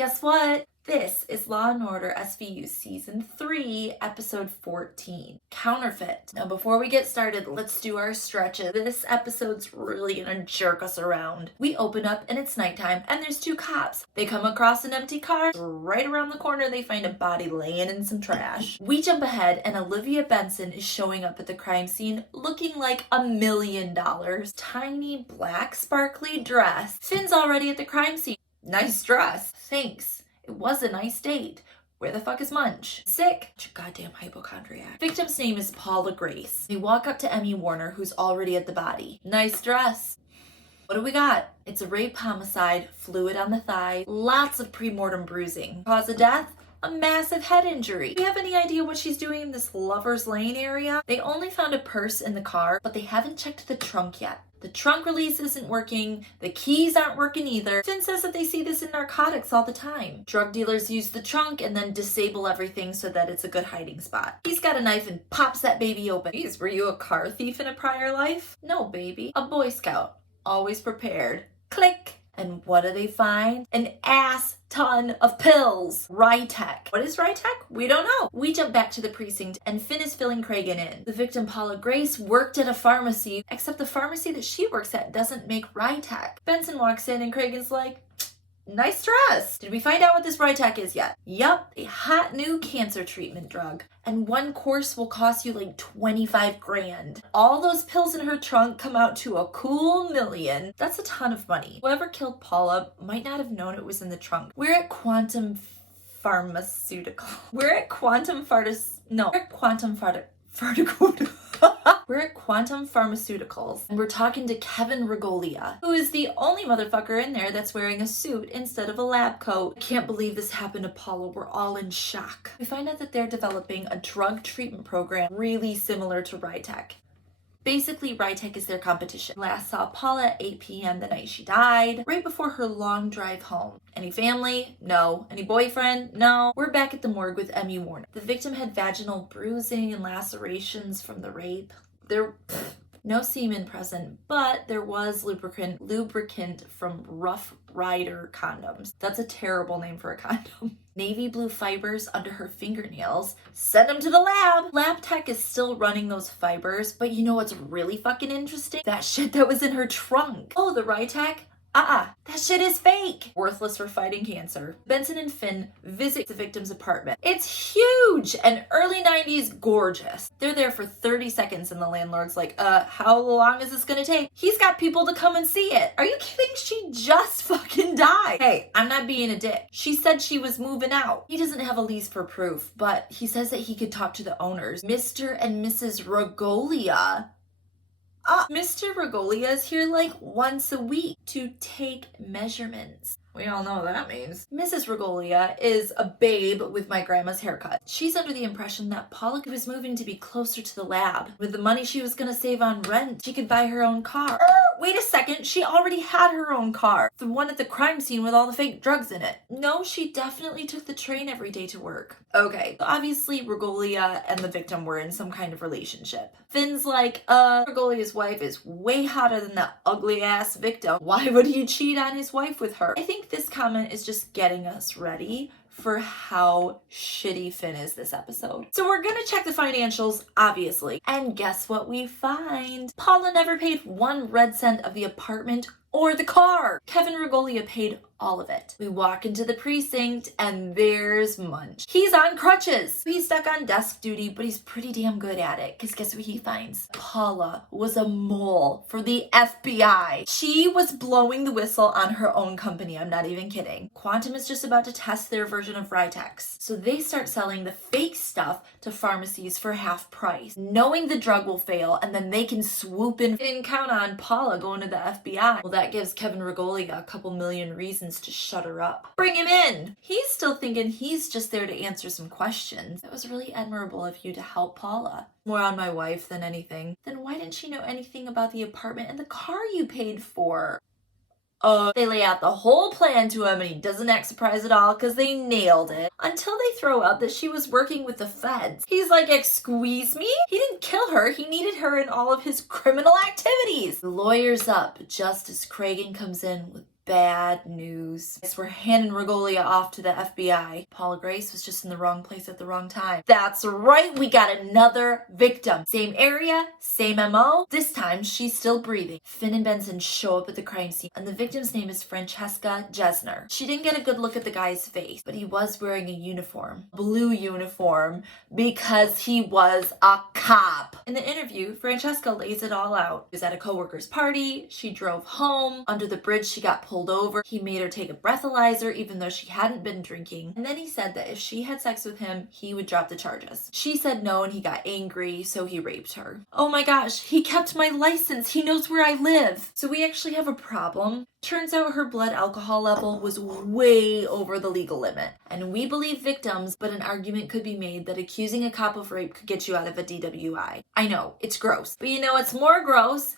Guess what? This is Law & Order SVU Season 3, Episode 14, Counterfeit. Now before we get started, let's do our stretches. This episode's really gonna jerk us around. We open up and it's nighttime and there's two cops. They come across an empty car. Right around the corner they find a body laying in some trash. We jump ahead and Olivia Benson is showing up at the crime scene looking like $1 million. Tiny black sparkly dress. Finn's already at the crime scene. Nice dress. Thanks. It was a nice date. Where the fuck is Munch? Sick? Goddamn hypochondriac. Victim's name is Paula Grace. They walk up to Emmy Warner, who's already at the body. Nice dress. What do we got? It's a rape homicide, fluid on the thigh, lots of pre-mortem bruising. Cause of death? A massive head injury. Do you have any idea what she's doing in this Lover's Lane area? They only found a purse in the car, but they haven't checked the trunk yet. The trunk release isn't working, the keys aren't working either. Finn says that they see this in narcotics all the time. Drug dealers use the trunk and then disable everything so that it's a good hiding spot. He's got a knife and pops that baby open. Geez, were you a car thief in a prior life? No, baby. A Boy Scout. Always prepared. Click. And what do they find? An ass ton of pills. Rytech. What is Rytech? We don't know. We jump back to the precinct and Finn is filling Cragen in. The victim, Paula Grace, worked at a pharmacy, except the pharmacy that she works at doesn't make Rytech. Benson walks in and Cragen's like, nice dress. Did we find out what this Rytech is yet? Yup, a hot new cancer treatment drug. And one course will cost you like 25 grand. All those pills in her trunk come out to a cool $1 million. That's a ton of money. Whoever killed Paula might not have known it was in the trunk. We're at Quantum Pharmaceutical. We're at Quantum Pharmaceuticals, and we're talking to Kevin Regolia, who is the only motherfucker in there that's wearing a suit instead of a lab coat. I can't believe this happened to Paula. We're all in shock. We find out that they're developing a drug treatment program really similar to Rytech. Basically, Rytech is their competition. Last saw Paula at 8 p.m. the night she died, right before her long drive home. Any family? No. Any boyfriend? No. We're back at the morgue with Emmy Warner. The victim had vaginal bruising and lacerations from the rape. No semen present, but there was lubricant from Rough Rider condoms. That's a terrible name for a condom. Navy blue fibers under her fingernails. Send them to the lab. Lab tech is still running those fibers, but you know what's really fucking interesting? That shit that was in her trunk. Oh, the Rytech? That shit is fake. Worthless for fighting cancer. Benson and Finn visit the victim's apartment. It's huge and early 90s gorgeous. They're there for 30 seconds and the landlord's like, how long is this gonna take? He's got people to come and see it. Are you kidding? She just fucking died. Hey, I'm not being a dick. She said she was moving out. He doesn't have a lease for proof, but he says that he could talk to the owners, Mr. and Mrs. Regolia. Mr. Regolia is here like once a week to take measurements. We all know what that means. Mrs. Regolia is a babe with my grandma's haircut. She's under the impression that Paula was moving to be closer to the lab. With the money she was gonna save on rent, she could buy her own car. Wait a second, she already had her own car. The one at the crime scene with all the fake drugs in it. No, she definitely took the train every day to work. Okay, so obviously Regolia and the victim were in some kind of relationship. Finn's like, Regolia's wife is way hotter than that ugly ass victim. Why would he cheat on his wife with her? I think this comment is just getting us ready for how shitty Finn is this episode. So we're gonna check the financials, obviously. And guess what we find? Paula never paid 1 red cent of the apartment or the car. Kevin Regolia paid all of it. We walk into the precinct and there's Munch. He's on crutches. He's stuck on desk duty, but he's pretty damn good at it. Because guess what he finds? Paula was a mole for the FBI. She was blowing the whistle on her own company. I'm not even kidding. Quantum is just about to test their version of Rytech. So they start selling the fake stuff to pharmacies for half price, knowing the drug will fail and then they can swoop in. They didn't count on Paula going to the FBI. Well, that gives Kevin Regolia a couple million reasons to shut her up. Bring him in. He's still thinking he's just there to answer some questions. That was really admirable of you to help Paula. More on my wife than anything. Then why didn't she know anything about the apartment and the car you paid for? They lay out the whole plan to him and he doesn't act surprised at all because they nailed it. Until they throw out that she was working with the feds. He's like, excuse me? He didn't kill her. He needed her in all of his criminal activities. The lawyer's up just as Cragen comes in with bad news. We're handing Regolia off to the FBI. Paula Grace was just in the wrong place at the wrong time. That's right, we got another victim. Same area, same MO. This time, she's still breathing. Finn and Benson show up at the crime scene, and the victim's name is Francesca Jesner. She didn't get a good look at the guy's face, but he was wearing a uniform. Blue uniform, because he was a cop. In the interview, Francesca lays it all out. She was at a coworker's party, she drove home, under the bridge she got pulled over. He made her take a breathalyzer even though she hadn't been drinking. And then he said that if she had sex with him, he would drop the charges. She said no and he got angry, so he raped her. Oh my gosh, he kept my license. He knows where I live. So we actually have a problem. Turns out her blood alcohol level was way over the legal limit. And we believe victims, but an argument could be made that accusing a cop of rape could get you out of a DWI. I know, it's gross. But you know what's more gross?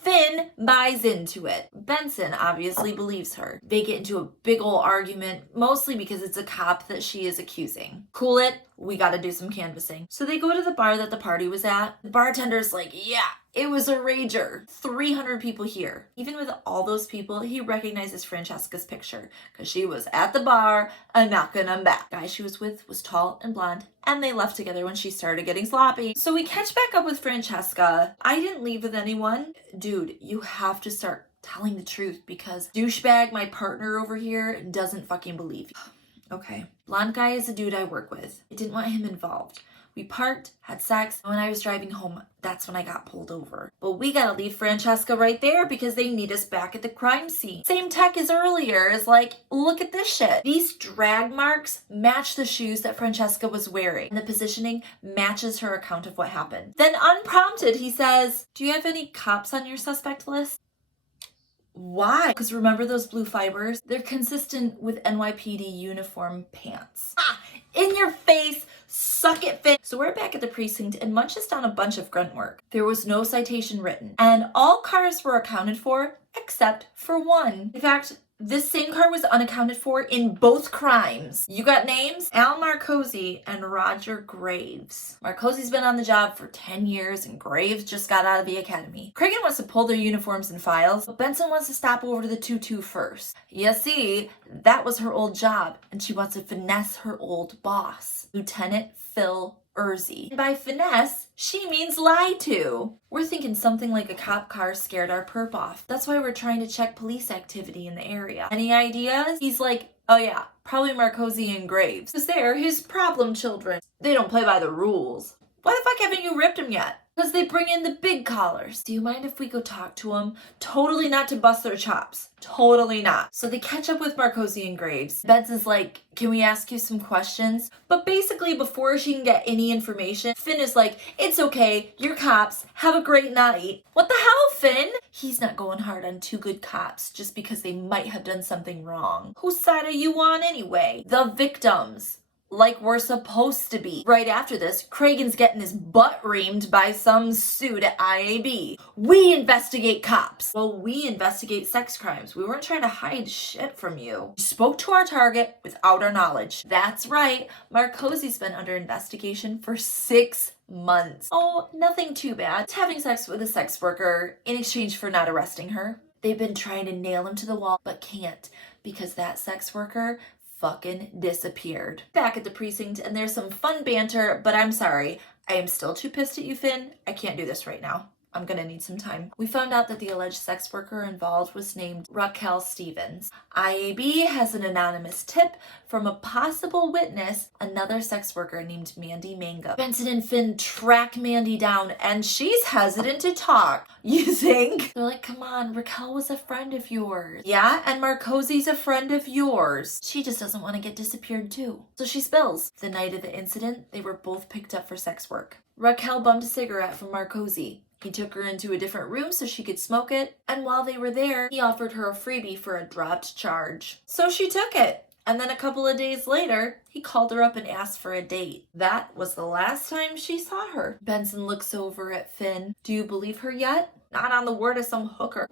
Finn buys into it. Benson obviously believes her. They get into a big ol' argument, mostly because it's a cop that she is accusing. Cool it, we gotta do some canvassing. So they go to the bar that the party was at. The bartender's like, yeah, it was a rager. 300 people here. Even with all those people, he recognizes Francesca's picture because she was at the bar and knocking them back. The guy she was with was tall and blonde, and they left together when she started getting sloppy. So we catch back up with Francesca. I didn't leave with anyone. Dude, you have to start telling the truth because douchebag, my partner over here, doesn't fucking believe you. Okay. Blonde guy is a dude I work with. I didn't want him involved. We parked, had sex, and when I was driving home, that's when I got pulled over. But we gotta leave Francesca right there because they need us back at the crime scene. Same tech as earlier is like, look at this shit. These drag marks match the shoes that Francesca was wearing, and the positioning matches her account of what happened. Then unprompted, he says, do you have any cops on your suspect list? Why? Because remember those blue fibers? They're consistent with NYPD uniform pants. In your face, suck it, Finn. So we're back at the precinct and Munch has done a bunch of grunt work. There was no citation written and all cars were accounted for except for one. In fact, this same car was unaccounted for in both crimes. You got names? Al Marcosi and Roger Graves. Marcosi's been on the job for 10 years and Graves just got out of the academy. Cragen wants to pull their uniforms and files, but Benson wants to stop over to the 2-2 first. You see, that was her old job and she wants to finesse her old boss, Lieutenant Phil Urzy. By finesse, she means lie to. We're thinking something like a cop car scared our perp off. That's why we're trying to check police activity in the area. Any ideas? He's like, oh yeah, probably Marcosi and Graves. Because they're his problem children. They don't play by the rules. Why the fuck haven't you ripped them yet? Because they bring in the big collars. Do you mind if we go talk to them? Totally not to bust their chops. Totally not. So they catch up with Marcosi and Graves. Benson's like, can we ask you some questions? But basically before she can get any information, Finn is like, it's okay, you're cops, have a great night. What the hell, Finn? He's not going hard on two good cops just because they might have done something wrong. Whose side are you on anyway? The victims. Like we're supposed to be. Right after this, Cragen's getting his butt reamed by some suit at IAB. We investigate cops. Well, we investigate sex crimes. We weren't trying to hide shit from you. You spoke to our target without our knowledge. That's right. Marcosi's been under investigation for 6 months. Oh, nothing too bad. It's having sex with a sex worker in exchange for not arresting her. They've been trying to nail him to the wall, but can't because that sex worker fucking disappeared. Back at the precinct and there's some fun banter, but I'm sorry. I am still too pissed at you, Finn. I can't do this right now. I'm gonna need some time. We found out that the alleged sex worker involved was named Raquel Stevens. IAB has an anonymous tip from a possible witness, another sex worker named Mandy Mango. Benson and Finn track Mandy down and she's hesitant to talk. You think? They're like, come on, Raquel was a friend of yours. Yeah, and Marcosi's a friend of yours. She just doesn't want to get disappeared too. So she spills. The night of the incident, they were both picked up for sex work. Raquel bummed a cigarette from Marcosi. He took her into a different room so she could smoke it, and while they were there, he offered her a freebie for a dropped charge. So she took it, and then a couple of days later, he called her up and asked for a date. That was the last time she saw her. Benson looks over at Finn. Do you believe her yet? not on the word of some hooker.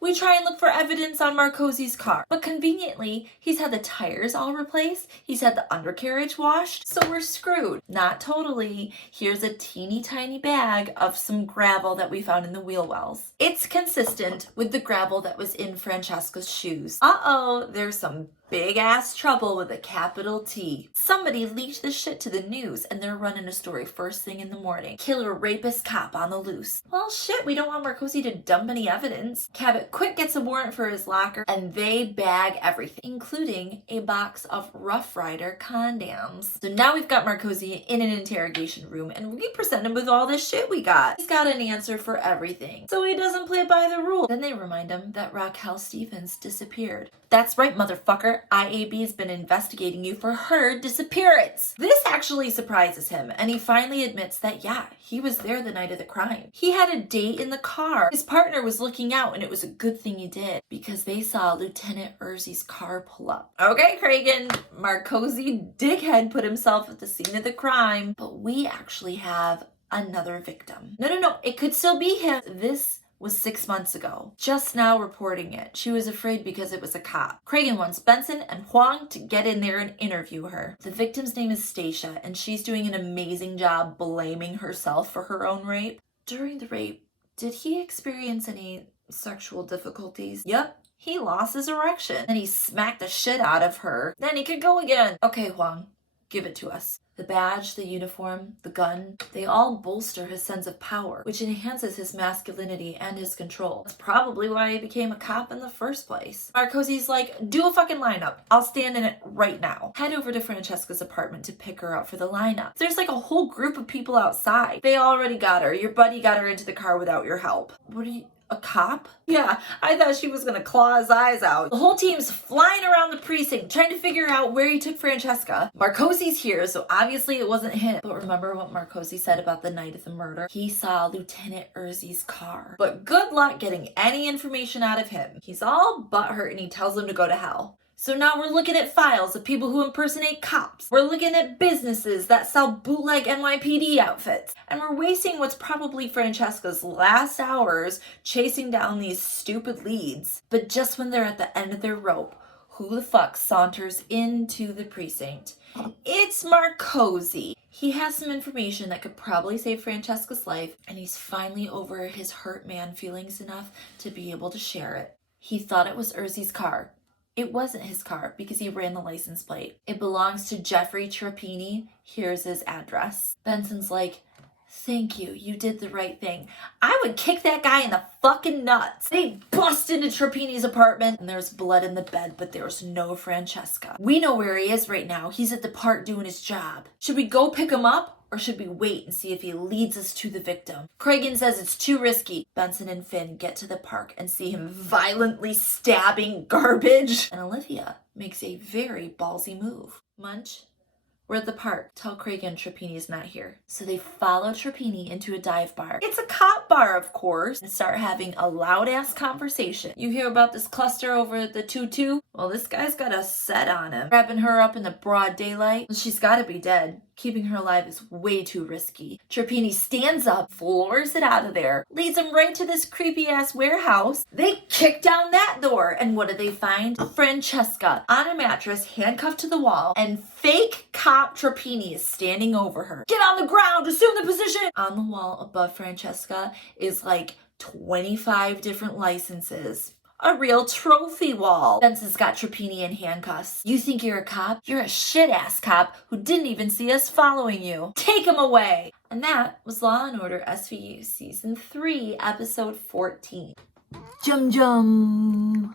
We try and look for evidence on Marcose's car, but conveniently, he's had the tires all replaced, he's had the undercarriage washed, so we're screwed. Not totally. Here's a teeny tiny bag of some gravel that we found in the wheel wells. It's consistent with the gravel that was in Francesca's shoes. Uh-oh, there's some big ass trouble with a capital T. Somebody leaked this shit to the news and they're running a story first thing in the morning. Killer rapist cop on the loose. Well shit, we don't want Marcosi to dump any evidence. Cabot quick gets a warrant for his locker and they bag everything, including a box of Rough Rider condoms. So now we've got Marcosi in an interrogation room and we present him with all this shit we got. He's got an answer for everything, so he doesn't play by the rules. Then they remind him that Raquel Stevens disappeared. That's right, motherfucker. IAB's been investigating you for her disappearance. This actually surprises him, and he finally admits that, yeah, he was there the night of the crime. He had a date in the car. His partner was looking out, and it was a good thing he did, because they saw Lieutenant Ursie's car pull up. Okay, Cragen, Marcosi dickhead put himself at the scene of the crime, but we actually have another victim. No, it could still be him. This was 6 months ago. Just now reporting it. She was afraid because it was a cop. Cragen wants Benson and Huang to get in there and interview her. The victim's name is Stacia, and she's doing an amazing job blaming herself for her own rape. During the rape, did he experience any sexual difficulties? Yep. He lost his erection. Then he smacked the shit out of her. Then he could go again. Okay, Huang, give it to us. The badge, the uniform, the gun, they all bolster his sense of power, which enhances his masculinity and his control. That's probably why he became a cop in the first place. Marcosi's like, do a fucking lineup. I'll stand in it right now. Head over to Francesca's apartment to pick her up for the lineup. There's like a whole group of people outside. They already got her. Your buddy got her into the car without your help. What are you... A cop? Yeah, I thought she was gonna claw his eyes out. The whole team's flying around the precinct trying to figure out where he took Francesca. Marcosi's here, so obviously it wasn't him. But remember what Marcosi said about the night of the murder? He saw Lieutenant Ursie's car. But good luck getting any information out of him. He's all butthurt and he tells them to go to hell. So now we're looking at files of people who impersonate cops. We're looking at businesses that sell bootleg NYPD outfits. And we're wasting what's probably Francesca's last hours chasing down these stupid leads. But just when they're at the end of their rope, who the fuck saunters into the precinct? It's Marcosi. He has some information that could probably save Francesca's life, and he's finally over his hurt man feelings enough to be able to share it. He thought it was Ursie's car. It wasn't his car because he ran the license plate. It belongs to Jeffrey Trappini. Here's his address. Benson's like, thank you, you did the right thing. I would kick that guy in the fucking nuts. They bust into Trappini's apartment and there's blood in the bed, but there's no Francesca. We know where he is right now. He's at the park doing his job. Should we go pick him up? Or should we wait and see if he leads us to the victim? Cragen says it's too risky. Benson and Finn get to the park and see him violently stabbing garbage. And Olivia makes a very ballsy move. Munch, we're at the park. Tell Cragen Trappini is not here. So they follow Trappini into a dive bar. It's a cop bar, of course, and start having a loud-ass conversation. You hear about this cluster over at the 2-2? Well, this guy's got a set on him. Grabbing her up in the broad daylight. Well, she's gotta be dead. Keeping her alive is way too risky. Trappini stands up, floors it out of there, leads him right to this creepy-ass warehouse. They kick down that door, and what do they find? Francesca on a mattress, handcuffed to the wall, and fake cop Trappini is standing over her. Get on the ground, assume the position! On the wall above Francesca is like 25 different licenses. A real trophy wall. Benson's got Trappini in handcuffs. You think you're a cop? You're a shit-ass cop who didn't even see us following you. Take him away! And that was Law & Order SVU Season 3, Episode 14. Jum jum!